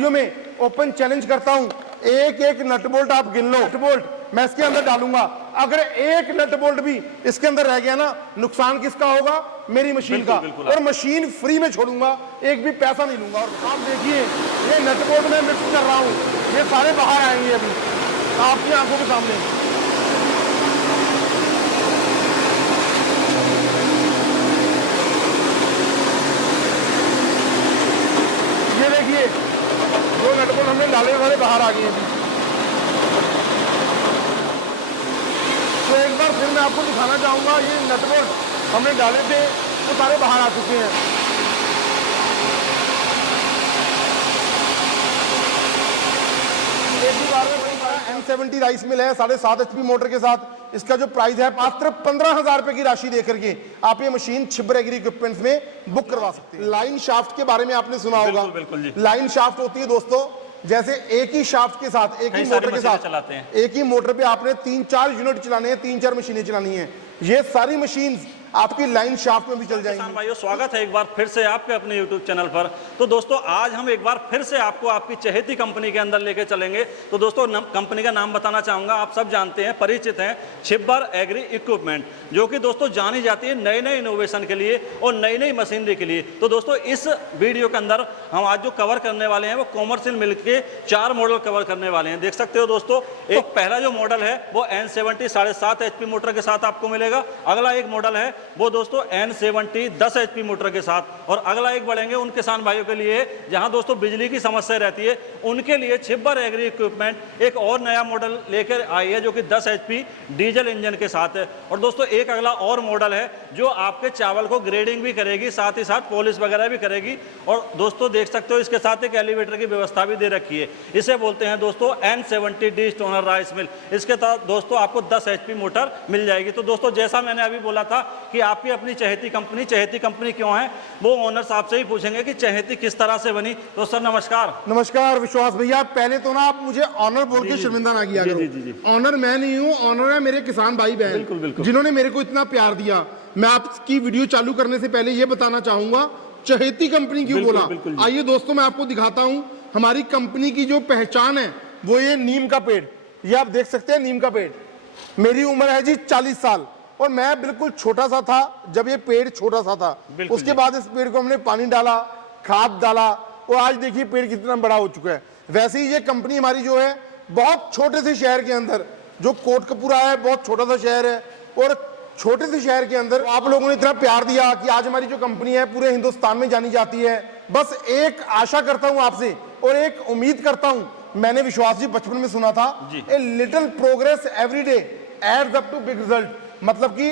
Video में open challenge करता हूं, एक एक नट बोल्ट आप गिन लो, नट बोल्ट मैं इसके अंदर डालूंगा, अगर एक नट बोल्ट भी इसके अंदर रह गया ना, नुकसान किसका होगा? मेरी मशीन का। और मशीन फ्री में छोड़ूंगा, एक भी पैसा नहीं लूंगा। और आप देखिए ये नट बोल्ट में मिक्स कर रहा हूं, ये सारे बाहर आएंगे अभी आपकी आंखों के सामने। ये देखिए जो नट बोल्ट हमने डाले वाले बाहर आ गए हैं। तो एक बार फिर मैं आपको दिखाना चाहूंगा, ये नट बोल्ट हमने डाले थे तो सारे बाहर आ चुके हैं। एक ही बार में N70 राइस मिल है 7.5 HP मोटर के साथ। इसका जो प्राइस है मात्र 15,000 रुपए की राशि देकर के आप ये मशीन छिब्बर एग्री इक्विपमेंट्स में बुक करवा सकते हैं। लाइन शाफ्ट के बारे में आपने सुना होगा। बिल्कुल जी। लाइन शाफ्ट होती है दोस्तों, जैसे एक ही शाफ्ट के साथ, एक ही मोटर के साथ चलाते हैं, एक ही मोटर पे आपने 3-4 यूनिट चलाने हैं, 3-4 मशीनें चलानी है। ये सारी मशीन आपकी लाइन शाफ्ट में भी चल जाएंगी। किसान भाइयों, स्वागत है एक बार फिर से आपके अपने YouTube चैनल पर। तो दोस्तों आज हम एक बार फिर से आपको आपकी चहेती कंपनी के अंदर लेके चलेंगे। तो दोस्तों कंपनी का नाम बताना चाहूंगा, आप सब जानते हैं, परिचित हैं, छिब्बर एग्री इक्विपमेंट, जो कि दोस्तों जानी जाती है नए नए इनोवेशन के लिए और नई नई मशीनरी के लिए। तो दोस्तों इस वीडियो के अंदर हम आज जो कवर करने वाले हैं वो कॉमर्शियल मिल्क के 4 मॉडल कवर करने वाले हैं। देख सकते हो दोस्तों, एक पहला जो मॉडल है वो N70 7.5 HP मोटर के साथ आपको मिलेगा। अगला एक मॉडल है वो दोस्तों N70 10 HP मोटर के साथ, और अगला एक बढ़ेंगे उन किसान भाइयों के लिए जहां दोस्तों बिजली की समस्या रहती है, उनके लिए छिब्बर एग्री इक्विपमेंट एक और नया मॉडल लेकर आई है जो कि 10 HP डीजल इंजन के साथ है। और दोस्तों एक अगला और मॉडल है जो आपके चावल को ग्रेडिंग भी करेगी, साथ ही साथ पॉलिश वगैरह भी करेगी। और दोस्तों देख सकते हो इसके साथ एक एलिवेटर की व्यवस्था भी दे रखी है। इसे बोलते हैं दोस्तों N70 D stoner rice mill. इसके साथ दोस्तों आपको 10 HP मोटर मिल जाएगी। तो दोस्तों जैसा मैंने अभी बोला था कि आपकी अपनी चहेती कंपनी क्यों है, वो ओनर साहब से ही पूछेंगे कि चहेती किस तरह से बनी। तो सर नमस्कार। नमस्कार विश्वास भैया, पहले तो ना आप मुझे ऑनर बोल के शर्मिंदा ना किया करो। ऑनर मैं नहीं हूँ, ऑनर है मेरे किसान भाई बहन जिन्होंने मेरे को इतना प्यार दिया। मैं आपकी वीडियो चालू करने से पहले ये बताना चाहूंगा चहेती कंपनी क्यों बोला। आइए दोस्तों मैं आपको दिखाता हूँ हमारी कंपनी की जो पहचान है वो ये नीम का पेड़, ये आप देख सकते हैं नीम का पेड़। मेरी उम्र है जी 40 साल और मैं बिल्कुल छोटा सा था जब ये पेड़ छोटा सा था। उसके बाद इस पेड़ को हमने पानी डाला, खाद डाला और आज देखिए पेड़ कितना बड़ा हो चुका है। वैसे ही ये कंपनी हमारी जो है बहुत छोटे से शहर के अंदर, जो कोटकपुरा है बहुत छोटा सा शहर है, और छोटे से शहर के अंदर आप लोगों ने इतना प्यार दिया कि आज हमारी जो कंपनी है पूरे हिंदुस्तान में जानी जाती है। बस एक आशा करता हूं आपसे और एक उम्मीद करता हूं, मैंने विश्वास जी बचपन में सुना था, a little progress every day adds up to big result. मतलब कि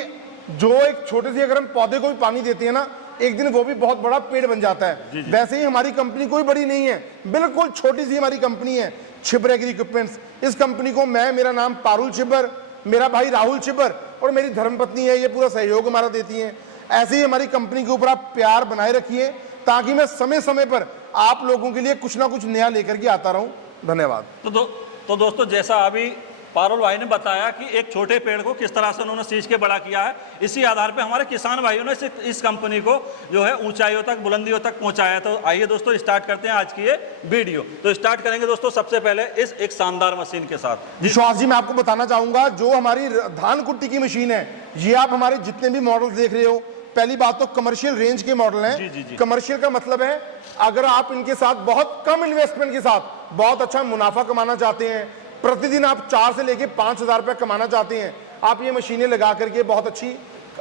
जो एक छोटे से अगर हम पौधे को भी पानी देते हैं ना, एक दिन वो भी बहुत बड़ा पेड़ बन जाता है। वैसे ही हमारी कंपनी कोई बड़ी नहीं है, बिल्कुल छोटी सी हमारी कंपनी है छिब्बर एग्री इक्विपमेंट्स। इस कंपनी को मैं, मेरा नाम पारुल छिब्बर, मेरा भाई राहुल छिब्बर और मेरी धर्मपत्नी है, ये पूरा सहयोग हमारा देती है। ऐसे ही हमारी कंपनी के ऊपर आप प्यार बनाए रखिए ताकि मैं समय समय पर आप लोगों के लिए कुछ ना कुछ नया लेकर के आता रहूं। धन्यवाद। तो दोस्तों जैसा अभी पारुल भाई ने बताया कि एक छोटे पेड़ को किस तरह से उन्होंने सींच के बड़ा किया है, इसी आधार पे हमारे किसान भाइयों ने इस कंपनी को जो है ऊंचाइयों तक, बुलंदियों तक पहुंचाया है। तो आइए दोस्तों स्टार्ट करते हैं आज की ये वीडियो। तो स्टार्ट करेंगे दोस्तों सबसे पहले इस एक शानदार मशीन के साथ। विश्वास जी मैं आपको बताना चाहूंगा जो हमारी धान कुट्टी की मशीन है, ये आप हमारे जितने भी मॉडल देख रहे हो, पहली बात तो कमर्शियल रेंज के मॉडल हैं। कमर्शियल का मतलब है अगर आप इनके साथ बहुत कम इन्वेस्टमेंट के साथ बहुत अच्छा मुनाफा कमाना चाहते हैं, प्रतिदिन आप 4 से लेके 5,000 रुपये कमाना चाहते हैं, आप ये मशीनें लगा करके बहुत अच्छी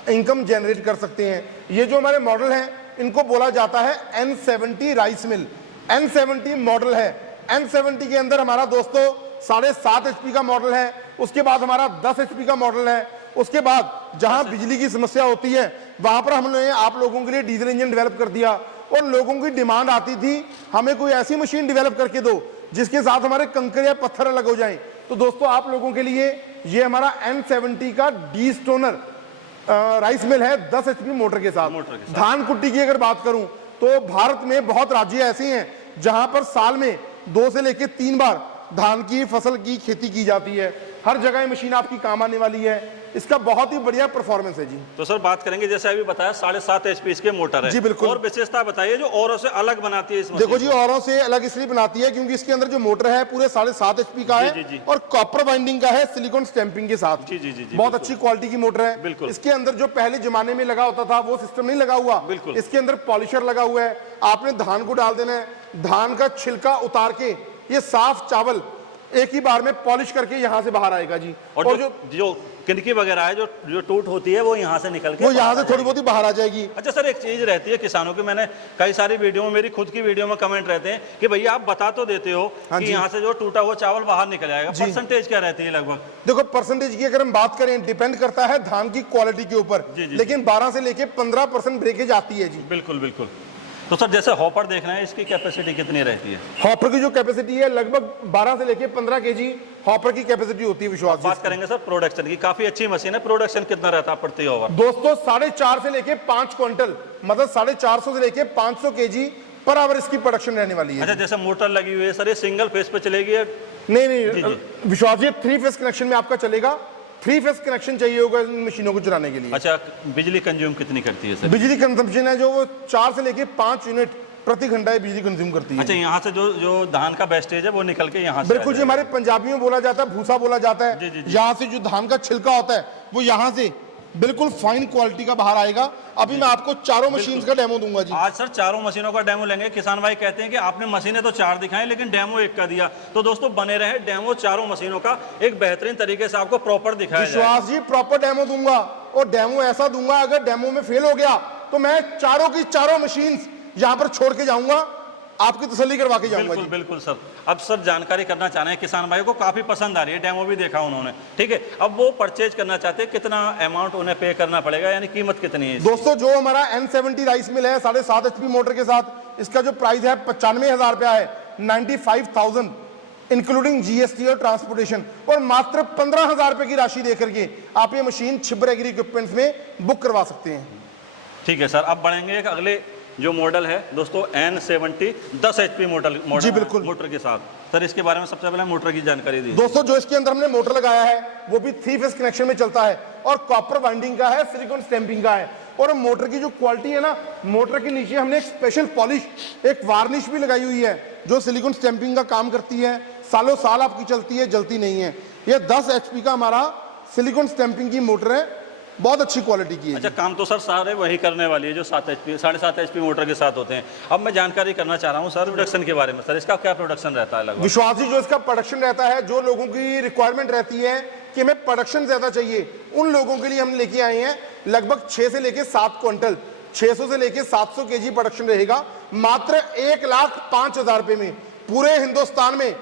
इनकम जनरेट कर सकते हैं। ये जो हमारे मॉडल हैं इनको बोला जाता है N70 rice mill. N70 model है। N70 के अंदर हमारा दोस्तों 7.5 HP का मॉडल है, उसके बाद हमारा 10 HP का मॉडल है, उसके बाद जहां बिजली की समस्या होती है वहां पर हमने आप लोगों के लिए डीजल इंजन डेवलप कर दिया। और लोगों की डिमांड आती थी हमें कोई ऐसी मशीन डेवलप करके दो जिसके साथ हमारे कंकर या पत्थर अलग हो जाएं। तो दोस्तों आप लोगों के लिए ये हमारा N70 का डी स्टोनर राइस मिल है 10 HP मोटर के साथ। धान कुट्टी की अगर बात करूं तो भारत में बहुत राज्य ऐसे हैं जहां पर साल में 2 से लेकर 3 बार धान की फसल की खेती की जाती है। हर जगह ये मशीन आपकी काम आने वाली है। इसका बहुत ही बढ़िया परफॉर्मेंस है जी। तो सर बात करेंगे, जैसे अभी बताया 7.5 HP इसके मोटर है जी बिल्कुल। और विशेषता बताइए जो औरों से अलग बनाती है इस मशीन देखो जी, औरों से अलग इसलिए बनाती है क्योंकि इसके अंदर जो मोटर है पूरे 7.5 HP का जी, है जी। और कॉपर वाइंडिंग का है, सिलिकॉन स्टैंपिंग के साथ। जी, जी, जी, जी, बहुत बिल्कुल। अच्छी क्वालिटी की मोटर है। बिल्कुल। इसके अंदर जो पहले जमाने में लगा होता था वो सिस्टम नहीं लगा हुआ। बिल्कुल। इसके अंदर पॉलिशर लगा हुआ है। आपने धान को डाल देना है, धान का छिलका उतार के ये साफ चावल एक ही बार में पॉलिश करके यहाँ से बाहर आएगा जी। और जो किनकी वगैरह है, जो टूट होती है वो यहाँ से निकल के वो यहाँ से थोड़ी बहुत ही बाहर आ जाएगी। अच्छा सर, एक चीज रहती है किसानों की, मैंने कई सारी वीडियो में, मेरी खुद की वीडियो में कमेंट रहते हैं कि भैया आप बता तो देते हो कि यहाँ से जो टूटा हुआ चावल बाहर निकल आएगा, परसेंटेज क्या रहती है लगभग? देखो परसेंटेज की अगर हम बात करें, डिपेंड करता है धान की क्वालिटी के ऊपर, लेकिन 12 से लेके 15% ब्रेकेज आती है जी। बिल्कुल बिल्कुल। तो सर जैसे हॉपर देख रहे हैं, इसकी कैपेसिटी कितनी रहती है? हॉपर की जो कैपेसिटी है लगभग 12 से लेके 15 kg हॉपर की कैपेसिटी होती है विश्वास। बात करेंगे सर प्रोडक्शन की, काफी अच्छी मशीन है। प्रोडक्शन कितना रहता है प्रति ओवर? दोस्तों 4.5 से लेके 5 क्विंटल, मतलब 450 से लेके 500 kg पर आवर इसकी प्रोडक्शन रहने वाली है। अच्छा, जैसे मोटर लगी हुई है सर, ये सिंगल फेस पे चलेगी या? नहीं विश्वास जी, 3 फेस कनेक्शन में आपका चलेगा। 3 फेस कनेक्शन चाहिए होगा इन मशीनों को चलाने के लिए। अच्छा, बिजली कंज्यूम कितनी करती है सर? बिजली कंजम्पशन है जो वो 4 से लेके 5 यूनिट प्रति घंटा ये बिजली कंज्यूम करती है। अच्छा, यहाँ से जो धान का वेस्टेज है वो निकल के यहाँ से? बिल्कुल जी, हमारे पंजाबी में बोला जाता है भूसा बोला जाता है। यहाँ से जो धान का छिलका होता है वो यहाँ से बिल्कुल फाइन क्वालिटी का बाहर आएगा। अभी मैं आपको चारों मशीन का डेमो दूंगा जी। आज सर चारों मशीनों का डेमो लेंगे। किसान भाई कहते हैं कि आपने मशीनें तो 4 दिखाई लेकिन डेमो 1 का दिया। तो दोस्तों बने रहे, डेमो चारों मशीनों का एक बेहतरीन तरीके से आपको प्रॉपर दिखाया जाएगा। विश्वास जी प्रॉपर डेमो दूंगा, और डेमो ऐसा दूंगा अगर डेमो में फेल हो गया तो मैं चारों की चारों मशीन यहाँ पर छोड़ के जाऊंगा, आपकी तसल्ली करवा के जाऊंगा। बिल्कुल बिल्कुल सर। अब सर जानकारी करना चाह रहे हैं किसान भाई को, काफी पसंद आ रही है, डेमो भी देखा उन्होंने, ठीक है। अब वो परचेज करना चाहते हैं, कितना अमाउंट उन्हें पे करना पड़ेगा, यानी कीमत कितनी है? दोस्तों जो हमारा N70 राइस मिल है 7.5 HP मोटर के साथ, इसका जो प्राइस है 95,000 रुपया है, 95,000 इंक्लूडिंग GST और ट्रांसपोर्टेशन, और मात्र 15,000 रुपए की राशि देकर के आप ये मशीन छिब्बर एग्री इक्विपमेंट्स में बुक करवा सकते हैं। ठीक है सर, अब बढ़ेंगे एक अगले जो मॉडल है दोस्तों, N70 10 HP मॉडल जी बिल्कुल मोटर के साथ। सर इसके बारे में सबसे पहले मोटर की जानकारी दी। दोस्तों जो इसके अंदर हमने मोटर लगाया है वो भी 3 फेस कनेक्शन में चलता है और कॉपर वाइंडिंग का है, सिलिकॉन स्टैंपिंग का है। और मोटर की जो क्वालिटी है ना, मोटर के नीचे हमने एक स्पेशल पॉलिश, एक वार्निश भी लगाई हुई है जो सिलिकॉन स्टैंपिंग का काम करती है, सालों साल आपकी चलती है, जलती नहीं है। ये 10 HP का हमारा सिलिकॉन स्टैंपिंग की मोटर है, बहुत अच्छी क्वालिटी की है। अच्छा, काम तो सर सारे वही करने वाली है जो 7.5 HP मोटर के साथ होते हैं। अब मैं जानकारी करना चाह रहा हूँ सर प्रोडक्शन के बारे में। सर इसका क्या प्रोडक्शन रहता है लगभग? विश्वास जी जो इसका प्रोडक्शन रहता है, जो लोगों की रिक्वायरमेंट रहती है कि हमें प्रोडक्शन ज्यादा चाहिए, उन लोगों के लिए हम लेके आए हैं लगभग 6 से लेके 7 क्विंटल, 600 से लेके 700 kg प्रोडक्शन रहेगा, मात्र 1,05,000 रुपए में। पूरे हिंदुस्तान में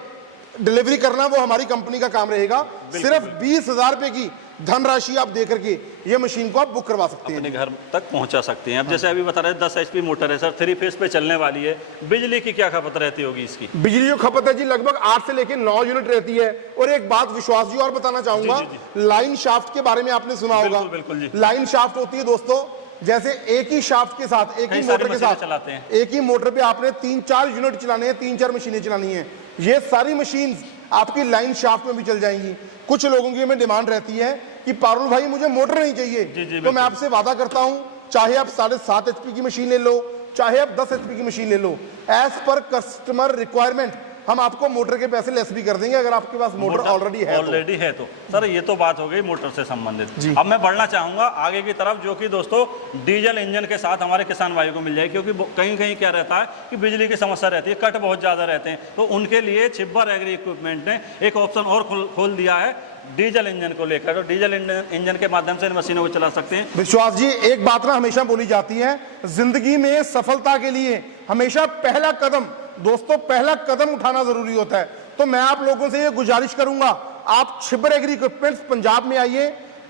डिलीवरी करना वो हमारी कंपनी का काम रहेगा। सिर्फ 20,000 रुपए की धनराशि आप देकर के ये मशीन को आप बुक करवा सकते हैं, अपने घर तक पहुंचा सकते हैं। अब जैसे अभी बता रहे हैं 10 HP मोटर है सर, 3 फेस पे चलने वाली है, बिजली की क्या खपत रहती होगी इसकी? बिजली जो खपत है जी लगभग 8 से लेके 9 यूनिट रहती है। और एक बात विश्वास जी और बताना चाहूंगा, लाइन शाफ्ट के बारे में आपने सुना होगा। बिल्कुल जी। लाइन शाफ्ट होती है दोस्तों, जैसे एक ही शाफ्ट के साथ, एक ही मोटर के साथ चलाते हैं, एक ही मोटर पे आपने 3-4 यूनिट चलाने हैं, 3-4 मशीनें चलानी है। ये सारी मशीन आपकी लाइन शाफ्ट में भी चल जाएंगी। कुछ लोगों की हमें डिमांड रहती है कि पारुल भाई मुझे मोटर नहीं चाहिए, तो मैं आपसे वादा करता हूं, चाहे आप 7.5 HP की मशीन ले लो, चाहे आप 10 HP की मशीन ले लो, एज पर कस्टमर रिक्वायरमेंट हम आपको मोटर के पैसे लेस भी कर देंगे अगर आपके पास मोटर ऑलरेडी है तो। सर ये तो बात हो गई मोटर से संबंधित। अब मैं बढ़ना चाहूंगा आगे की तरफ, जो कि दोस्तों डीजल इंजन के साथ हमारे किसान भाइयों को मिल जाए, क्योंकि कहीं कहीं क्या रहता है कि बिजली की समस्या रहती है, कट बहुत ज्यादा रहते हैं, तो उनके लिए छिब्बर एग्री इक्विपमेंट ने एक ऑप्शन और खोल दिया है डीजल इंजन को लेकर। तो डीजल इंजन के माध्यम से इन मशीनों को चला सकते हैं। विश्वास जी एक बात ना हमेशा बोली जाती है, जिंदगी में सफलता के लिए हमेशा पहला कदम, दोस्तों पहला कदम उठाना जरूरी होता है। तो मैं आप लोगों से ये गुजारिश करूंगा, आप छिब्बर एग्री इक्विपमेंट्स पंजाब में आइए,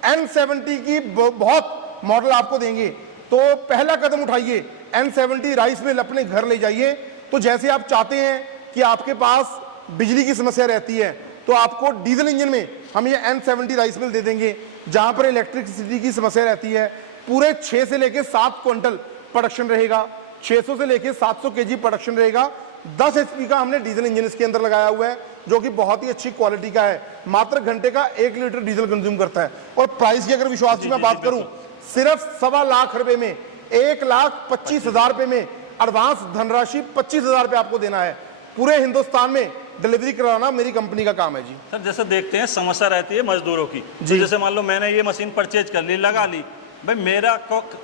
N70 की बहुत मॉडल आपको देंगे, तो पहला कदम उठाइए, N70 राइस मिल अपने घर ले जाइए। तो जैसे आप चाहते हैं कि आपके पास बिजली की समस्या रहती है, तो आपको डीजल इंजन में हम ये N70 राइस मिल दे देंगे। जहां पर इलेक्ट्रिसिटी की समस्या रहती है, पूरे 6 से लेके 7 क्विंटल प्रोडक्शन रहेगा, 600 से लेके 700 kg प्रोडक्शन रहेगा। 10 HP का हमने डीजल इंजन इसके अंदर लगाया हुआ है, जो कि बहुत ही अच्छी क्वालिटी का है, मात्र घंटे का 1 लीटर डीजल कंज्यूम करता है। और प्राइस की अगर विश्वास की मैं बात करूं, सिर्फ 1.25 लाख रुपए में, 1,25,000 रुपए में एडवांस धनराशि 25,000 रुपए आपको देना है। पूरे हिंदुस्तान में डिलीवरी कराना मेरी कंपनी का काम है जी। सर जैसे देखते हैं समस्या रहती है मजदूरों की, तो जैसे मान लो मैंने ये मशीन परचेज कर ली, लगा ली, भाई मेरा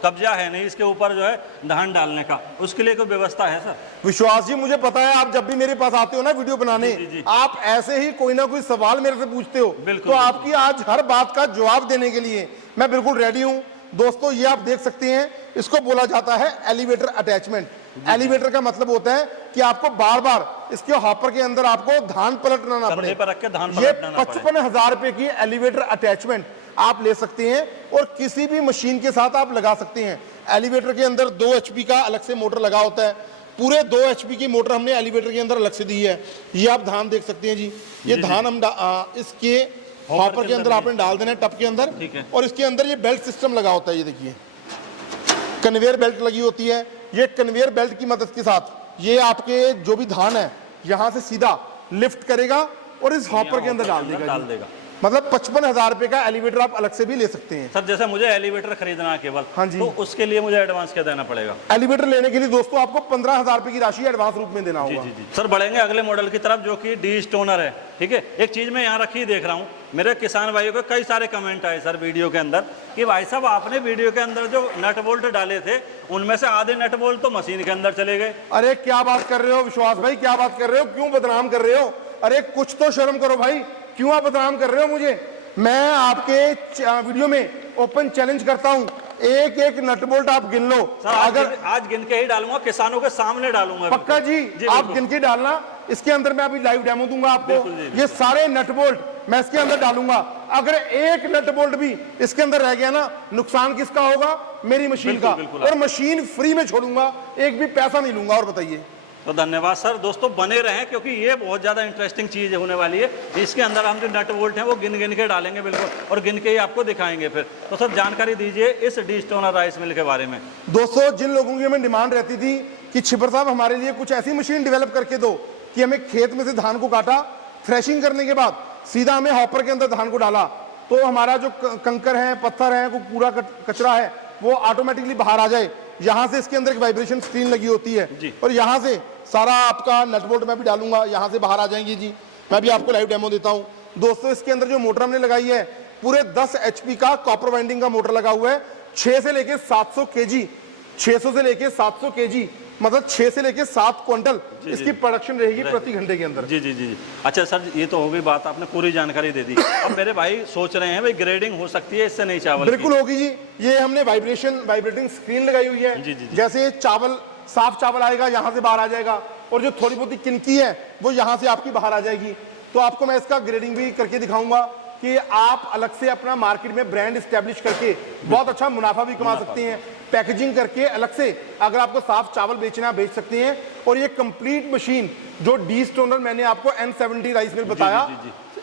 कब्जा है नहीं इसके ऊपर जो है धान डालने का, उसके लिए कोई व्यवस्था है सर? विश्वास जी, मुझे पता है आप जब भी मेरे पास आते हो ना वीडियो बनाने, आप ऐसे ही कोई ना कोई सवाल मेरे से पूछते हो, तो आपकी आज हर बात का जवाब देने के लिए मैं बिल्कुल रेडी हूं। दोस्तों ये आप देख सकते हैं, इसको बोला जाता है एलिवेटर अटैचमेंट। एलिवेटर का मतलब होता है कि आपको बार बार इसके हॉपर के अंदर आपको धान पलटना ना पड़े। ये 55,000 रुपए की एलिवेटर अटैचमेंट आप ले सकते हैं और किसी भी मशीन के साथ आप लगा सकते हैं। एलिवेटर के अंदर 2 HP का अलग से मोटर लगा होता है, पूरे 2 HP की मोटर हमने एलिवेटर के अंदर अलग से दी है। ये आप धान देख सकते हैं जी, ये धान हम इसके हॉपर के अंदर आपने डाल देना है, टप के अंदर, और इसके अंदर ये बेल्ट सिस्टम लगा होता है। ये देखिए कन्वेयर बेल्ट लगी होती है। ये कन्वेयर बेल्ट की मदद के साथ ये आपके जो भी धान है यहां से सीधा लिफ्ट करेगा और इस हॉपर के अंदर डाल देगा। मतलब 55,000 रुपए का एलिवेटर आप अलग से भी ले सकते हैं। सर जैसे मुझे एलिवेटर खरीदना है केवल, हाँ जी, तो उसके लिए मुझे एडवांस क्या देना पड़ेगा? एलिवेटर लेने के लिए दोस्तों आपको 15,000 रुपए की राशि एडवांस रूप में देना होगा। जी। सर बढ़ेंगे अगले मॉडल की तरफ जो कि डी स्टोनर है, ठीक है। एक चीज मैं यहाँ रखी देख रहा हूँ, मेरे किसान भाइयों को कई सारे कमेंट आए सर वीडियो के अंदर कि भाई साहब आपने वीडियो के अंदर जो नट बोल्ट डाले थे उनमें से आधे नट बोल्ट तो मशीन के अंदर चले गए। अरे क्या बात कर रहे हो विश्वास भाई, क्या बात कर रहे हो, क्यों बदनाम कर रहे हो? अरे कुछ तो शर्म करो भाई, क्यों आप बदनाम कर रहे हो मुझे? मैं आपके वीडियो में ओपन चैलेंज करता हूं, एक एक नट बोल्ट आप गिन लो। अगर आज गिन के ही डालूंगा, किसानों के सामने डालूंगा। पक्का जी आप गिन के डालना। इसके अंदर मैं अभी लाइव डेमो दूंगा आपको। ये सारे नट बोल्ट मैं इसके अंदर डालूंगा। अगर एक नट बोल्ट भी इसके अंदर रह गया ना, नुकसान किसका होगा? मेरी मशीन का। और मशीन फ्री में छोड़ूंगा, एक भी पैसा नहीं लूंगा। और बताइए। तो धन्यवाद सर। दोस्तों बने रहें क्योंकि ये बहुत ज़्यादा इंटरेस्टिंग चीज़ होने वाली है। इसके अंदर हम जो नट बोल्ट हैं वो गिन गिन के डालेंगे बिल्कुल, और गिन के ही आपको दिखाएंगे फिर। तो सर जानकारी दीजिए इस डी स्टोनर राइस मिल के बारे में। दोस्तों जिन लोगों की हमें डिमांड रहती थी कि छिब्बर साहब हमारे लिए कुछ ऐसी मशीन डेवलप करके दो कि हमें खेत में से धान को काटा, थ्रेशिंग करने के बाद सीधा हमें हॉपर के अंदर धान को डाला, तो हमारा जो कंकर है, पत्थर है, कोई कूड़ा कचरा है, वो ऑटोमेटिकली बाहर आ जाए। यहाँ से इसके अंदर एक वाइब्रेशन स्क्रीन लगी होती है और यहाँ से सारा आपका नट बोल्ट मैं भी डालूंगा, यहाँ से बाहर आ जाएंगी जी। मैं भी आपको लाइव डेमो देता हूँ। दोस्तों इसके अंदर जो मोटर हमने लगाई है पूरे 10 HP का कॉपर वाइंडिंग का मोटर लगा हुआ है। 6 से लेके 700 kg, 600 से लेके 700 kg, मतलब 6 से लेके 7 क्विंटल इसकी प्रोडक्शन रहेगी प्रति घंटे के अंदर। जी। अच्छा सर ये तो हो गई बात, आपने पूरी जानकारी दे दी। अब मेरे भाई सोच रहे हैं भाई ग्रेडिंग हो सकती है इससे, नहीं चावल? बिल्कुल होगी जी। ये हमने वाइब्रेटिंग स्क्रीन लगाई हुई है। जैसे चावल, साफ चावल आएगा यहाँ से बाहर आ जाएगा, और जो थोड़ी बहुत किनकी है वो यहाँ से आपकी बाहर आ जाएगी। तो आपको मैं इसका ग्रेडिंग भी करके दिखाऊंगा कि आप अलग से अपना मार्केट में ब्रांड एस्टेब्लिश करके बहुत अच्छा मुनाफा भी कमा सकते हैं। पैकेजिंग करके अलग से अगर आपको साफ चावल बेचना बेच सकते हैं। और ये कंप्लीट मशीन जो डी स्टोनर मैंने आपको N70 राइस मिल बताया,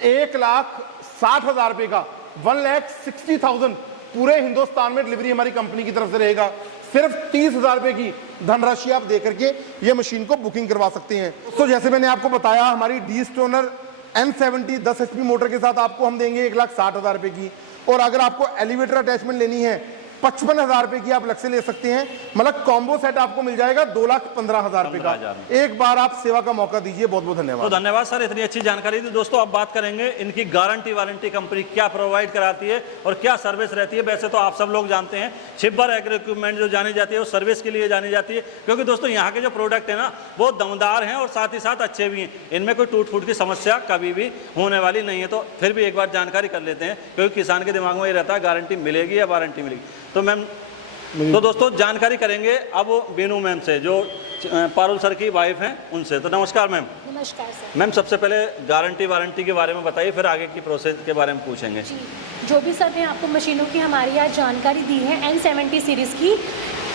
1,60,000 रुपए का, 1,60,000 पूरे हिंदुस्तान में डिलीवरी हमारी कंपनी की तरफ से रहेगा। सिर्फ 30,000 रुपए की धनराशि आप दे करके ये मशीन को बुकिंग करवा सकते हैं। तो जैसे मैंने आपको बताया हमारी D stoner N70 10 HP motor के साथ आपको हम देंगे 1,60,000 रुपए की। और अगर आपको एलिवेटर अटैचमेंट लेनी है 55,000 रुपए की आप अलग से ले सकते हैं। मतलब कॉम्बो सेट आपको मिल जाएगा 2,15,000 रुपए का। एक बार आप सेवा का मौका दीजिए। बहुत बहुत धन्यवाद। तो धन्यवाद सर, इतनी अच्छी जानकारी दी। दोस्तों अब बात करेंगे इनकी गारंटी वारंटी कंपनी क्या प्रोवाइड कराती है और क्या सर्विस रहती है। वैसे तो आप सब लोग जानते हैं छिब्बर एग्रो इक्विपमेंट जो जानी जाती है वो सर्विस के लिए जानी जाती है, क्योंकि दोस्तों यहाँ के जो प्रोडक्ट है ना वो दमदार हैं और साथ ही साथ अच्छे भी हैं। इनमें कोई टूट फूट की समस्या कभी भी होने वाली नहीं है। तो फिर भी एक बार जानकारी कर लेते हैं, क्योंकि किसान के दिमाग में ये रहता है गारंटी मिलेगी या वारंटी मिलेगी। तो मैम, तो दोस्तों जानकारी करेंगे अब बीनू मैम से जो पारुल सर की वाइफ हैं उनसे। तो नमस्कार मैम। नमस्कार सर। मैम सबसे पहले गारंटी वारंटी के बारे में बताइए, फिर आगे की प्रोसेस के बारे में पूछेंगे। जो भी सर ने आपको मशीनों की हमारी आज जानकारी दी है N70 सीरीज़ की,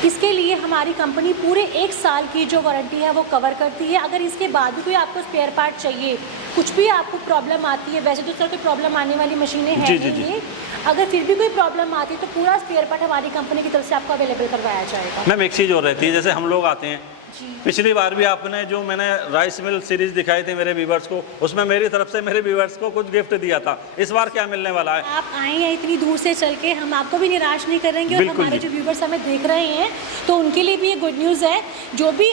इसके लिए हमारी कंपनी पूरे 1 साल की जो वारंटी है वो कवर करती है। अगर इसके बाद भी कोई आपको स्पेयर पार्ट चाहिए, कुछ भी आपको प्रॉब्लम आती है, वैसे तो सर कोई प्रॉब्लम आने वाली मशीनें हैं नहीं ये, अगर फिर भी कोई प्रॉब्लम आती है तो पूरा स्पेयर पार्ट हमारी कंपनी की तरफ से आपको अवेलेबल करवाया जाएगा। मैम एक चीज़ और रहती है, जैसे हम लोग आते हैं पिछली बार भी आपने जो मैंने राइस मिल सीरीज दिखाई थी मेरे व्यूवर्स को, उसमें मेरी तरफ से मेरे व्यूवर्स को कुछ गिफ्ट दिया था। इस बार क्या मिलने वाला है? आप आए हैं इतनी दूर से चल के, हम आपको भी निराश नहीं करेंगे और हमारे जो व्यूवर्स हमें देख रहे हैं तो उनके लिए भी ये गुड न्यूज़ है। जो भी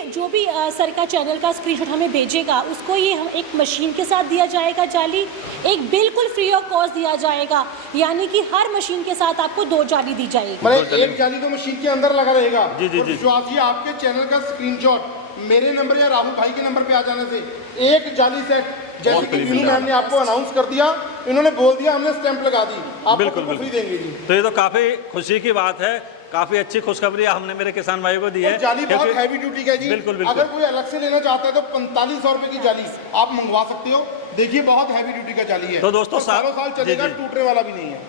सर का चैनल का स्क्रीनशॉट हमें भेजेगा उसको ये हम एक मशीन के साथ दिया जाएगा जाली, एक बिल्कुल फ्री ऑफ कॉस्ट दिया जाएगा, यानी कि हर मशीन के साथ आपको 2 जाली दी जाएगी। मतलब एक जाली तो मशीन के अंदर लगा रहेगा। जी जी जी। जो आज ये आपके चैनल का स्क्रीनशॉट मेरे नंबर या राहुल भाई के नंबर पे आ जाने से एक जाली सेट, जैसे कि विनू मैम ने आपको अनाउंस कर दिया, इन्होंने बोल दिया, हमने स्टैंप लगा दी, आपको फ्री देंगे जी। तो ये तो काफी खुशी की बात है, काफी अच्छी खुशखबरी हमने मेरे किसान भाइयों को दी है। जाली बहुत हैवी ड्यूटी का है जी। बिल्कुल। अगर कोई अलग से लेना चाहता है तो 4500 रुपए की जाली आप मंगवा सकते हो। देखिए बहुत हैवी ड्यूटी का जाली है, तो दोस्तों सालों साल चलेगा, टूटने वाला भी नहीं है।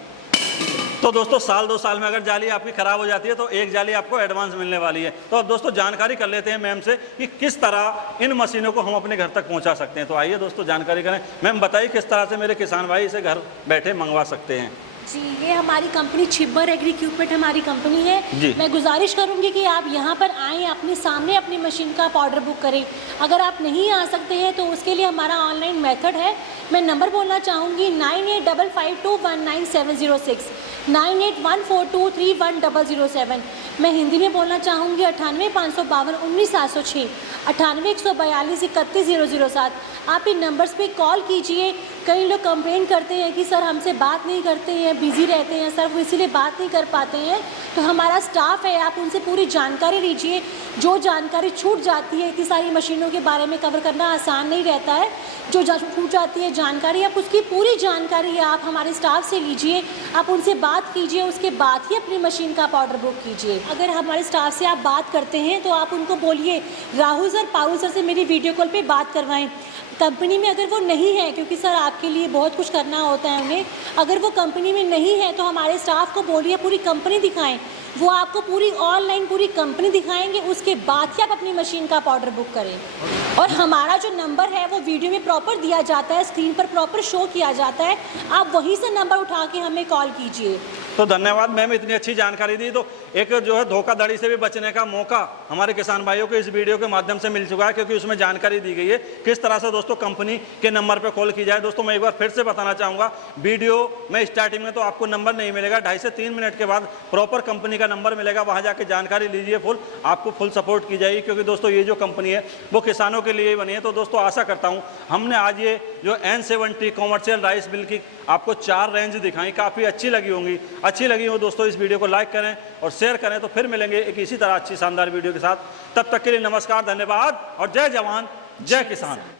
तो दोस्तों साल 2 साल में अगर जाली आपकी खराब हो जाती है तो एक जाली आपको एडवांस मिलने वाली है। तो अब दोस्तों जानकारी कर लेते हैं मैम से कि किस तरह इन मशीनों को हम अपने घर तक पहुंचा सकते हैं। तो आइए दोस्तों जानकारी करें। मैम बताइए किस तरह से मेरे किसान भाई इसे घर बैठे मंगवा सकते हैं। जी, ये हमारी कंपनी छिब्बर एग्री इक्विपमेंट हमारी कंपनी है। मैं गुजारिश करूंगी कि आप यहाँ पर आएँ, अपने सामने अपनी मशीन का आप ऑर्डर बुक करें। अगर आप नहीं आ सकते हैं तो उसके लिए हमारा ऑनलाइन मेथड है। मैं नंबर बोलना चाहूँगी 9855219706, 9814231007। मैं हिंदी में बोलना चाहूँगी 9855519706, 9814231007। आप इन नंबर्स पे कॉल कीजिए। कई लोग कंप्लेन करते हैं कि सर हमसे बात नहीं करते हैं, बिजी रहते हैं सर, वो इसीलिए बात नहीं कर पाते हैं। तो हमारा स्टाफ है, आप उनसे पूरी जानकारी लीजिए। जो जानकारी छूट जाती है, इतनी सारी मशीनों के बारे में कवर करना आसान नहीं रहता है, जो छूट जाती है जानकारी, आप उसकी पूरी जानकारी आप हमारे स्टाफ से लीजिए, आप उनसे बात कीजिए, उसके बाद ही अपनी मशीन का आप ऑर्डर बुक कीजिए। अगर हमारे स्टाफ से आप बात करते हैं तो आप उनको बोलिए राहुल सर, पारुल सर से मेरी वीडियो कॉल पे बात करवाएं। कंपनी में अगर वो नहीं है, क्योंकि सर आपके लिए बहुत कुछ करना होता है उन्हें, अगर वो कंपनी में नहीं है तो हमारे स्टाफ को बोलिए पूरी कंपनी दिखाएं, वो आपको पूरी ऑनलाइन पूरी कंपनी दिखाएंगे, उसके बाद ही आप अपनी मशीन का आप ऑर्डर बुक करें। और हमारा जो नंबर है वो वीडियो में प्रॉपर दिया जाता है, स्क्रीन पर प्रॉपर शो किया जाता है, आप वहीं से नंबर उठा के हमें कॉल कीजिए। तो धन्यवाद मैम, इतनी अच्छी जानकारी दी। तो एक जो है धोखाधड़ी से भी बचने का मौका हमारे किसान भाइयों को इस वीडियो के माध्यम से मिल चुका है, क्योंकि उसमें जानकारी दी गई है किस तरह से दोस्तों कंपनी के नंबर पे कॉल की जाए। दोस्तों मैं एक बार फिर से बताना चाहूँगा, वीडियो में स्टार्टिंग में तो आपको नंबर नहीं मिलेगा, 2.5 से 3 मिनट के बाद प्रॉपर कंपनी का नंबर मिलेगा, वहाँ जाके जानकारी लीजिए फुल, आपको फुल सपोर्ट की जाएगी, क्योंकि दोस्तों ये जो कंपनी है वो किसानों के लिए बनी है। तो दोस्तों आशा करता हूँ हमने आज ये जो N70 कॉमर्शियल राइस मिल की आपको 4 रेंज दिखाई, काफ़ी अच्छी लगी होंगी। अच्छी लगी हो दोस्तों इस वीडियो को लाइक करें और शेयर करें। तो फिर मिलेंगे एक इसी तरह अच्छी शानदार वीडियो के साथ, तब तक के लिए नमस्कार, धन्यवाद और जय जवान जय किसान।